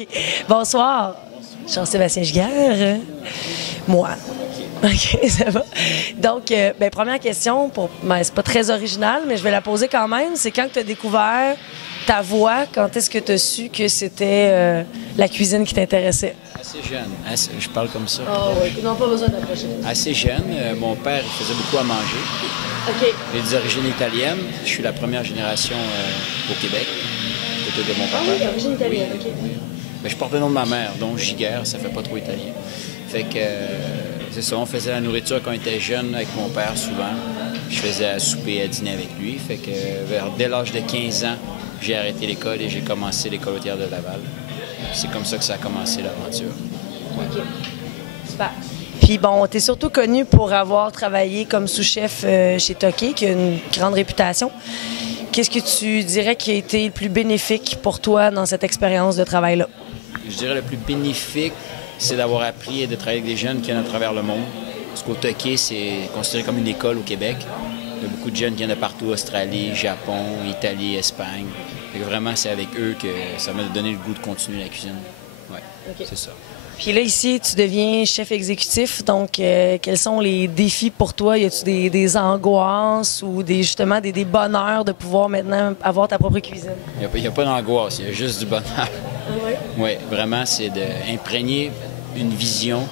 OK. Bonsoir. Jean-Sébastien Giguère. Moi. OK, ça va. Donc, première question, c'est pas très original, mais je vais la poser quand même. C'est quand tu as découvert ta voix, quand est-ce que tu as su que c'était la cuisine qui t'intéressait? Assez jeune. Je parle comme ça. Ah oui, non, pas besoin d'approcher. Assez jeune. Mon père, il faisait beaucoup à manger. OK. Il est d'origine italienne. Je suis la première génération au Québec, côté de mon papa. Ah oui, d'origine italienne, OK. Mais je porte le nom de ma mère, donc Giguère, ça fait pas trop italien. Fait que, c'est ça, on faisait la nourriture quand on était jeune avec mon père, souvent. Je faisais à souper et à dîner avec lui. Fait que, dès l'âge de 15 ans, j'ai arrêté l'école et j'ai commencé l'école hôtelière de Laval. C'est comme ça que ça a commencé l'aventure. OK. Super. Puis bon, tu es surtout connu pour avoir travaillé comme sous-chef chez Toqué, qui a une grande réputation. Qu'est-ce que tu dirais qui a été le plus bénéfique pour toi dans cette expérience de travail-là? Je dirais le plus bénéfique, c'est d'avoir appris et de travailler avec des jeunes qui viennent à travers le monde. Parce qu'au Toqué, c'est considéré comme une école au Québec. Il y a beaucoup de jeunes qui viennent de partout, Australie, Japon, Italie, Espagne. Fait que vraiment, c'est avec eux que ça m'a donné le goût de continuer la cuisine. Oui, okay. C'est ça. Puis là, ici, tu deviens chef exécutif. Donc, quels sont les défis pour toi? Y a-tu des angoisses ou justement des bonheurs de pouvoir maintenant avoir ta propre cuisine? Il n'y a pas d'angoisse, il y a juste du bonheur. Oui? Oui, vraiment, c'est d'imprégner une vision,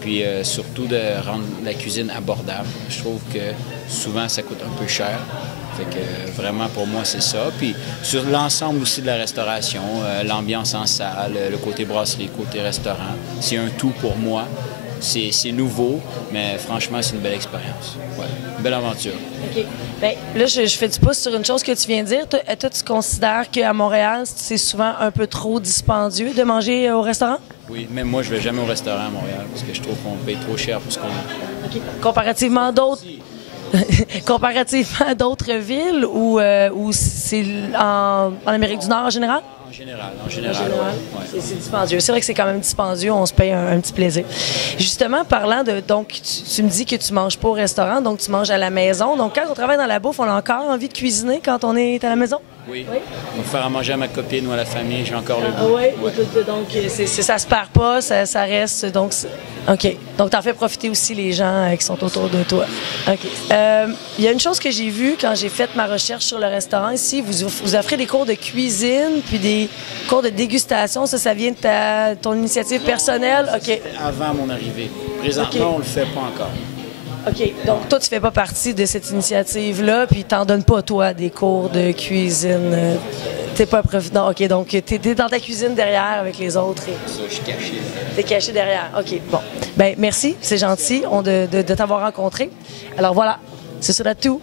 puis surtout de rendre la cuisine abordable. Je trouve que souvent, ça coûte un peu cher. Fait que vraiment, pour moi, c'est ça. Puis sur l'ensemble aussi de la restauration, l'ambiance en salle, le côté brasserie, le côté restaurant, c'est un tout pour moi. C'est nouveau, mais franchement, c'est une belle expérience. Ouais, une belle aventure. OK. Bien, là, je fais du pouce sur une chose que tu viens de dire. Toi, tu considères qu'à Montréal, c'est souvent un peu trop dispendieux de manger au restaurant? Oui, même moi, je ne vais jamais au restaurant à Montréal parce que je trouve qu'on paye trop cher pour ce qu'on a. OK. Comparativement à d'autres... Comparativement à d'autres villes ou c'est en Amérique du Nord en général? En général. Ouais. C'est dispendieux. C'est vrai que c'est quand même dispendieux. On se paye un petit plaisir. Justement, parlant de... Donc, tu me dis que tu manges pas au restaurant, donc tu manges à la maison. Donc, quand on travaille dans la bouffe, on a encore envie de cuisiner quand on est à la maison? Oui. On va faire à manger à ma copine ou à la famille. J'ai encore le goût. Oui? Ouais. Donc, ça se perd pas, ça reste... Donc, OK. Donc, t'en fais profiter aussi les gens qui sont autour de toi. OK. Il y a une chose que j'ai vue quand j'ai fait ma recherche sur le restaurant ici. Vous offrez des cours de cuisine puis des cours de dégustation. Ça vient de ton initiative personnelle? OK. Avant mon arrivée. Présentement, on le fait pas encore. OK. Donc, toi, tu fais pas partie de cette initiative-là, puis t'en donnes pas, toi, des cours de cuisine. T'es pas non, OK. Donc, t'es dans ta cuisine derrière avec les autres. Ça, je suis caché. T'es caché derrière. OK. Bon. Bien, merci. C'est gentil de t'avoir rencontré. Alors, voilà. C'est ça, tout.